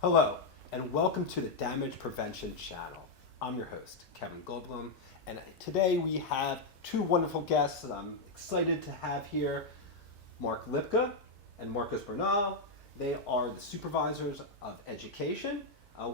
Hello, and welcome to the Damage Prevention Channel. I'm your host, Kevin Goldblum, and today we have two wonderful guests that I'm excited to have here, Mark Lipka and Marcus Bernal. They are the Supervisors of Education.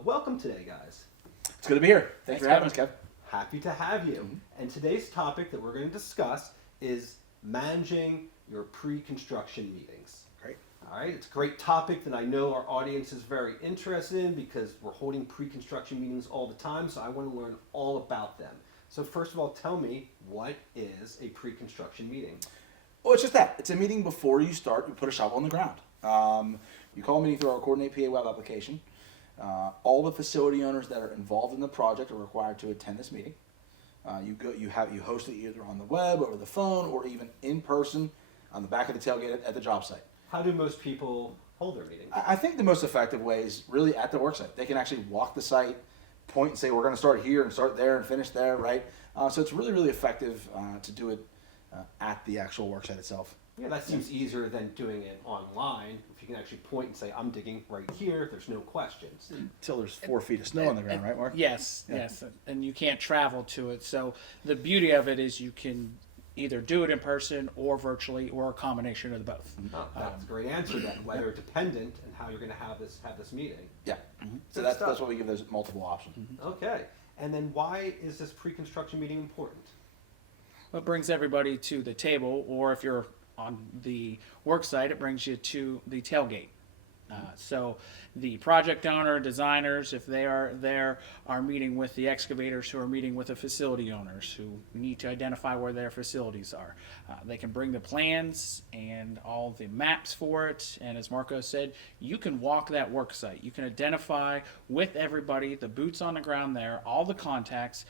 Welcome today, guys. It's good to be here. Thanks for having us, Kev. Happy to have you. And today's topic that we're going to discuss is managing your pre-construction meetings. Great. All right, it's a great topic that I know our audience is very interested in because we're holding pre-construction meetings all the time, so I want to learn all about them. So first of all, tell me, what is a pre-construction meeting? Well, it's just that. It's a meeting before you start. You put a shovel in the ground. You call a meeting through our Coordinate PA web application. All the facility owners that are involved in the project are required to attend this meeting. You host it either on the web, over the phone, or even in person on the back of the tailgate at the job site. How do most people hold their meetings? I think the most effective way is really at the work site. They can actually walk the site, point and say, we're going to start here and start there and finish there, right? So it's really, really effective to do it at the actual work site itself. Yeah, that seems easier than doing it online. If you can actually point and say, I'm digging right here, there's no questions. Until there's 4 feet of snow on the ground, right, Mark? Yes, Yeah. yes, and you can't travel to it. So the beauty of it is you can either do it in person or virtually, or a combination of the both. Oh, that's a great answer then, weather dependent and how you're going to have this meeting. Yeah. So Good that's stuff. what we give those multiple options. Okay, and then why is this pre-construction meeting important? It brings everybody to the table, or if you're on the work site, it brings you to the tailgate. So the project owner, designers, if they are there, are meeting with the excavators who are meeting with the facility owners who need to identify where their facilities are. They can bring the plans and all the maps for it. And as Marco said, you can walk that work site. You can identify with everybody, the boots on the ground there, all the contacts,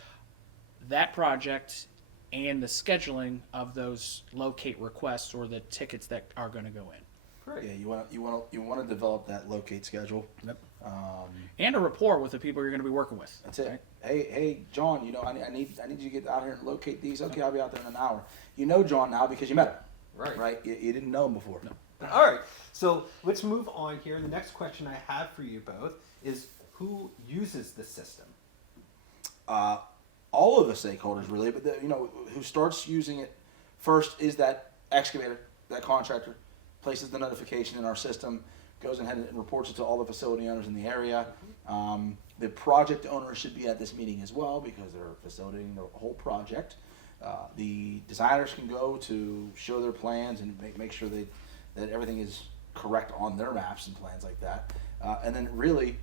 that project, and the scheduling of those locate requests or the tickets that are going to go in. Great. Yeah, you want to develop that locate schedule. Yep. Um, And a rapport with the people you're going to be working with. That's it. right? Hey, John. I need you to get out here and locate these. Okay, I'll be out there in an hour. You know John now because you met him. Right. Right. You didn't know him before. No. All right, so let's move on here. The next question I have for you both is, who uses the system? All of the stakeholders really, but who starts using it first is that excavator, that contractor, places the notification in our system, goes ahead and reports it to all the facility owners in the area. The project owner should be at this meeting as well because they're facilitating the whole project. The designers can go to show their plans and make sure that everything is correct on their maps and plans like that. And then really,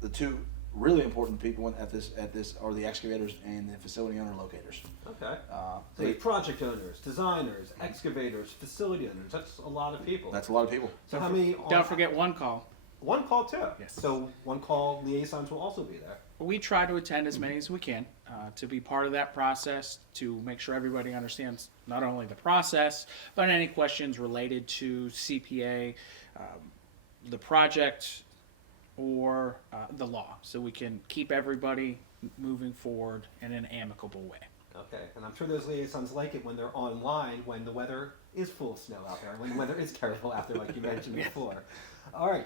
the two really important people at this are the excavators and the facility owner locators. Okay. So we have project owners, designers, excavators, facility owners. That's a lot of people. That's a lot of people. So how many? Don't forget one call. One call too. Yes. So one call liaisons will also be there. We try to attend as many as we can to be part of that process, to make sure everybody understands not only the process, but any questions related to CPA, the project, or the law, so we can keep everybody moving forward in an amicable way. Okay, and I'm sure those liaisons like it when they're online, when the weather is full of snow out there, when the weather is terrible out there, like you mentioned before. All right,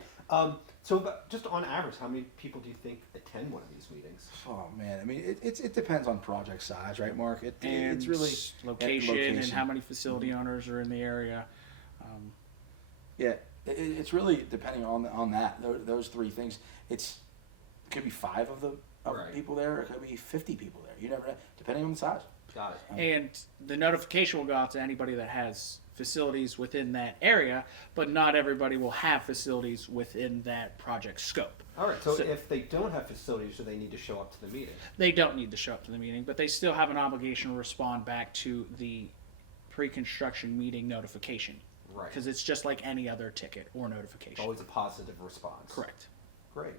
so just on average, how many people do you think attend one of these meetings? Oh man, I mean it depends on project size, right, Mark? And It's really location, and location. how many facility owners are in the area. Yeah, it's really depending on that those three things. It could be 5 of the Right. people there. It could be 50 people there. You never know, depending on the size. Got it. And the notification will go out to anybody that has facilities within that area, but not everybody will have facilities within that project scope. All right, so So- if they don't have facilities, do they need to show up to the meeting? They don't need to show up to the meeting, but they still have an obligation to respond back to the pre-construction meeting notification. Right. Because it's just like any other ticket or notification. Always a positive response. Correct. Great.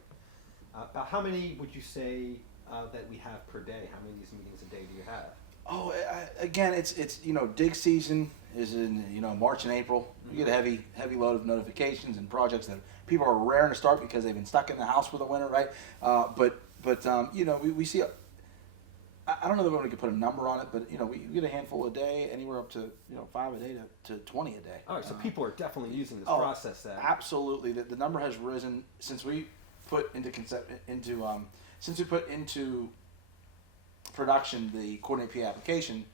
About how many would you say that we have per day? How many of these meetings a day do you have? Oh, again, it's dig season is in March and April. You get a heavy load of notifications and projects that people are raring to start because they've been stuck in the house for the winter, right? But we see I don't know that we could put a number on it, but you know, we get a handful a day, anywhere up to 5 a day to 20 a day. All right, so people are definitely using this oh, process then. Absolutely, the number has risen since we put into since we put into production the Coordinate PA application.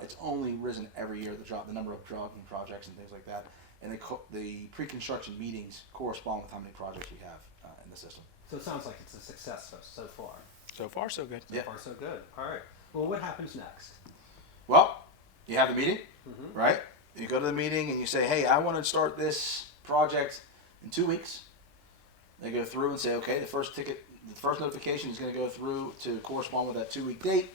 It's only risen every year. The number of jogging projects and things like that, and the pre-construction meetings correspond with how many projects you have in the system. So it sounds like it's a success so far. So far, so good. So far, so good. All right. Well, what happens next? Well, you have the meeting, Mm-hmm. right? You go to the meeting and you say, hey, I want to start this project in 2 weeks. They go through and say, okay, the first notification is going to go through to correspond with that 2-week date.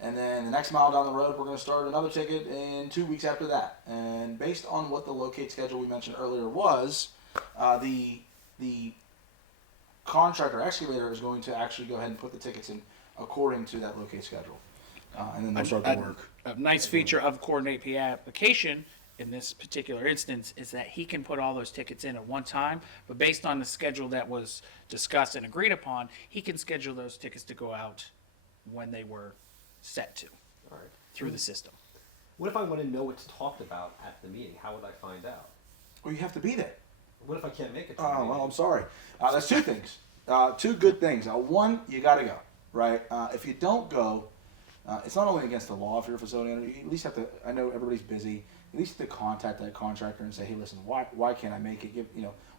And then the next mile down the road, we're going to start another ticket in 2 weeks after that. And based on what the locate schedule we mentioned earlier was, the contractor excavator is going to actually go ahead and put the tickets in according to that locate schedule. And then they'll start the work. A nice feature of Coordinate PA application in this particular instance is that he can put all those tickets in at one time, but based on the schedule that was discussed and agreed upon, he can schedule those tickets to go out when they were set to All right. through the system. What if I want to know what's talked about at the meeting? How would I find out? Well, you have to be there. What if I can't make it to the Oh, meeting? well, I'm sorry. That's two things. Two good things. One, you got to go, right? If you don't go, it's not only against the law if you're a facility owner. You at least have to, I know everybody's busy, at least to contact that contractor and say, hey, listen, why can't I make it?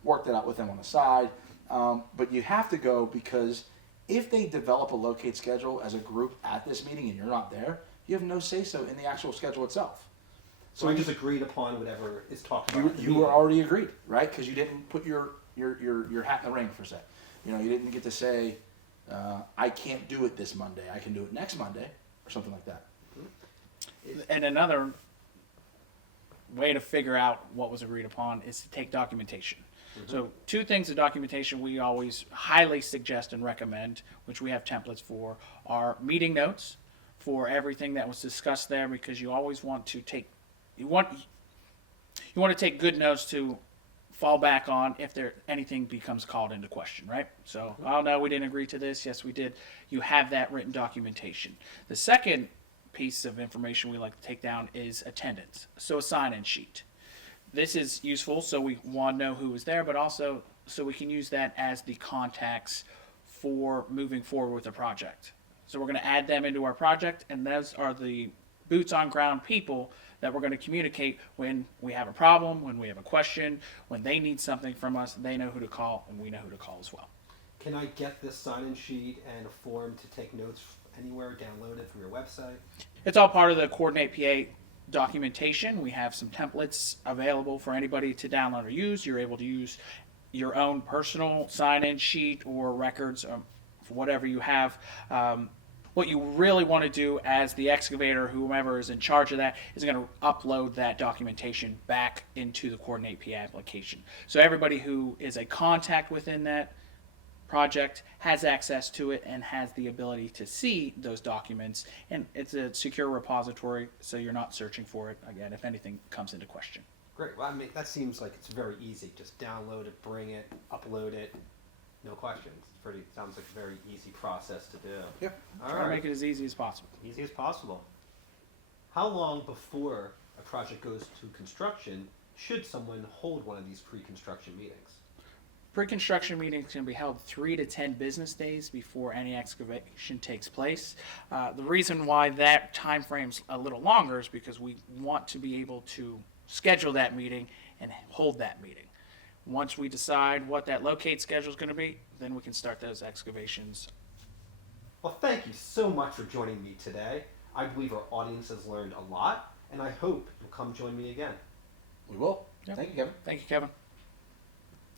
Work that out with them on the side. But you have to go because if they develop a locate schedule as a group at this meeting and you're not there, you have no say-so in the actual schedule itself. So I just agreed upon whatever is talked about. at the You meeting. were already agreed, right? Because you didn't put your hat in the ring, per se. You didn't get to say, I can't do it this Monday. I can do it next Monday, or something like that. And another way to figure out what was agreed upon is to take documentation. Mm-hmm. So 2 things of documentation we always highly suggest and recommend, which we have templates for, are meeting notes for everything that was discussed there, because you always want to take take good notes to fall back on if anything becomes called into question, right? So, oh no, we didn't agree to this. Yes, we did. You have that written documentation. The second piece of information we like to take down is attendance. So a sign-in sheet. This is useful so we want to know who was there, but also so we can use that as the contacts for moving forward with the project. So we're going to add them into our project, and those are the boots on ground people that we're going to communicate when we have a problem, when we have a question, when they need something from us. They know who to call, and we know who to call as well. Can I get this sign-in sheet and a form to take notes anywhere, download it from your website? It's all part of the Coordinate PA documentation. We have some templates available for anybody to download or use. You're able to use your own personal sign-in sheet or records for whatever you have. What you really want to do as the excavator, whomever is in charge of that, is going to upload that documentation back into the Coordinate PA application. So everybody who is a contact within that project has access to it and has the ability to see those documents. And it's a secure repository, so you're not searching for it, again, if anything comes into question. Great. Well, I mean, that seems like it's very easy. Just download it, bring it, upload it. No questions. Sounds like a very easy process to do. Yeah. All Try to right. make it as easy as possible. Easy as possible. How long before a project goes to construction should someone hold one of these pre-construction meetings? Pre-construction meetings can be held 3 to 10 business days before any excavation takes place. The reason why that time frame's a little longer is because we want to be able to schedule that meeting and hold that meeting. Once we decide what that locate schedule is going to be, then we can start those excavations. Well, thank you so much for joining me today. I believe our audience has learned a lot, and I hope you'll come join me again. We will. Yep. Thank you, Kevin. Thank you, Kevin.